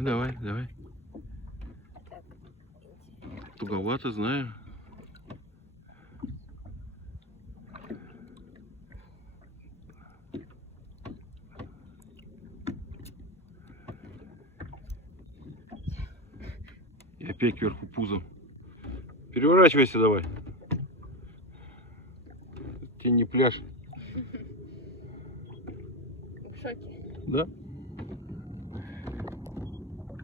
Ну давай, давай. Так. Туговато, знаю. И опять кверху пузом. Переворачивайся давай. Ты не пляж. В шоке. Да?